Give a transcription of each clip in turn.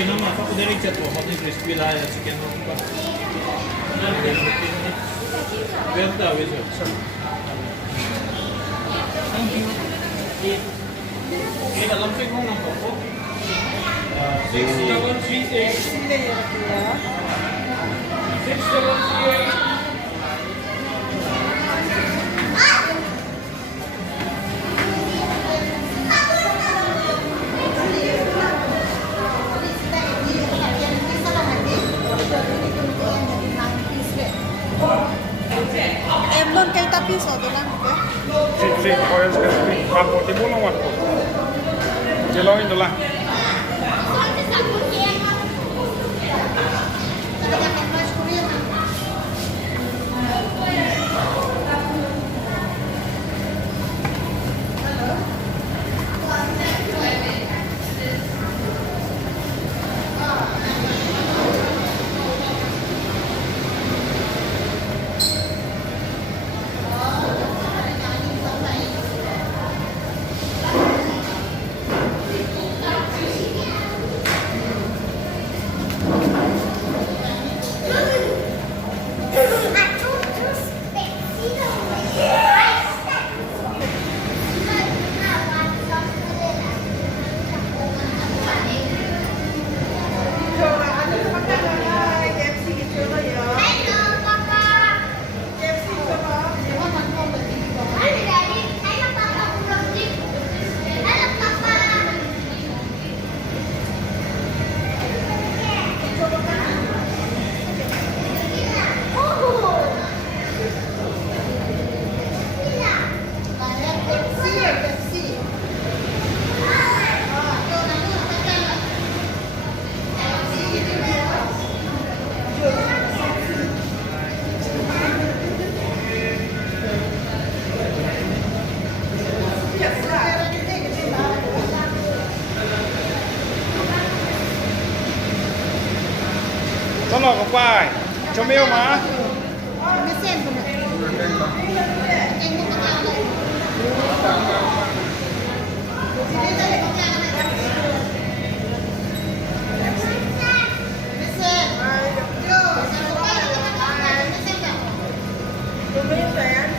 chicken no, ma proprio delicato, hot and crispy là, il chicken no. Guarda, vedo. Thank you. Ini dalam sih mau ngomong apa? 6738 6738 Em luôn cây tapis ở Việt Nam kìa. Sí, puedes que bajo tipo no bajo. Que lo viendo la. Con lò có phải cho mêu mà. Mới xem rồi nè. Em không có nào đây. Bây giờ có nhà này đó. Mới xem. Chưa. Mới xem nào. Tôi biết rồi anh.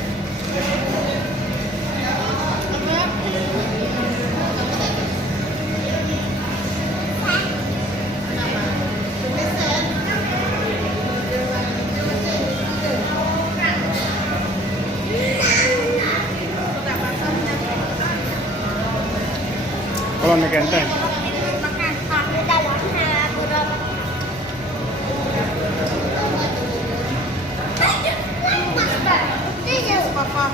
Kalau nak kentang. Makan pak di dalam burung. Papa.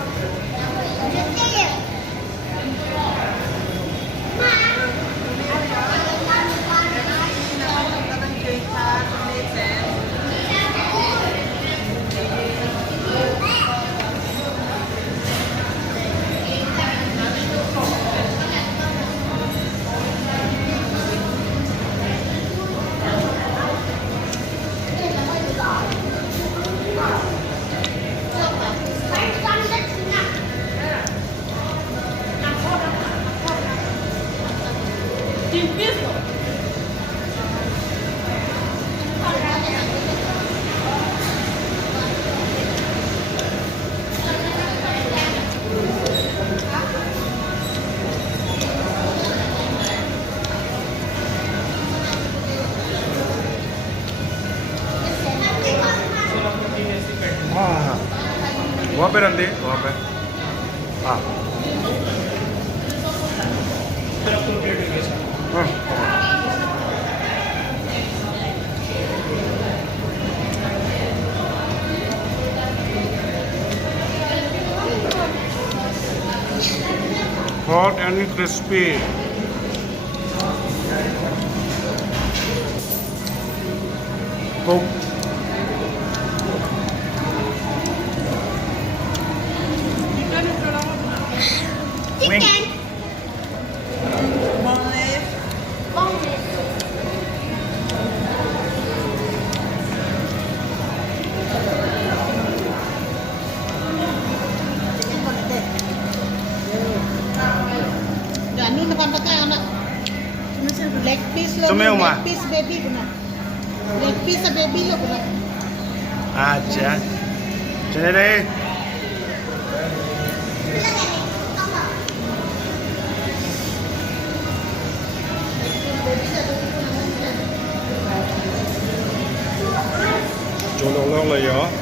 वहाँ पे रख दे वहाँ पे हाँ hot and crispy. Cook. Wing. Jangan lupa pakai anak. leg piece lo. Cuma yang leg mah? piece baby guna. Leg piece sa baby lo guna. अच्छा चले रहे chỗ đâu lâu là gió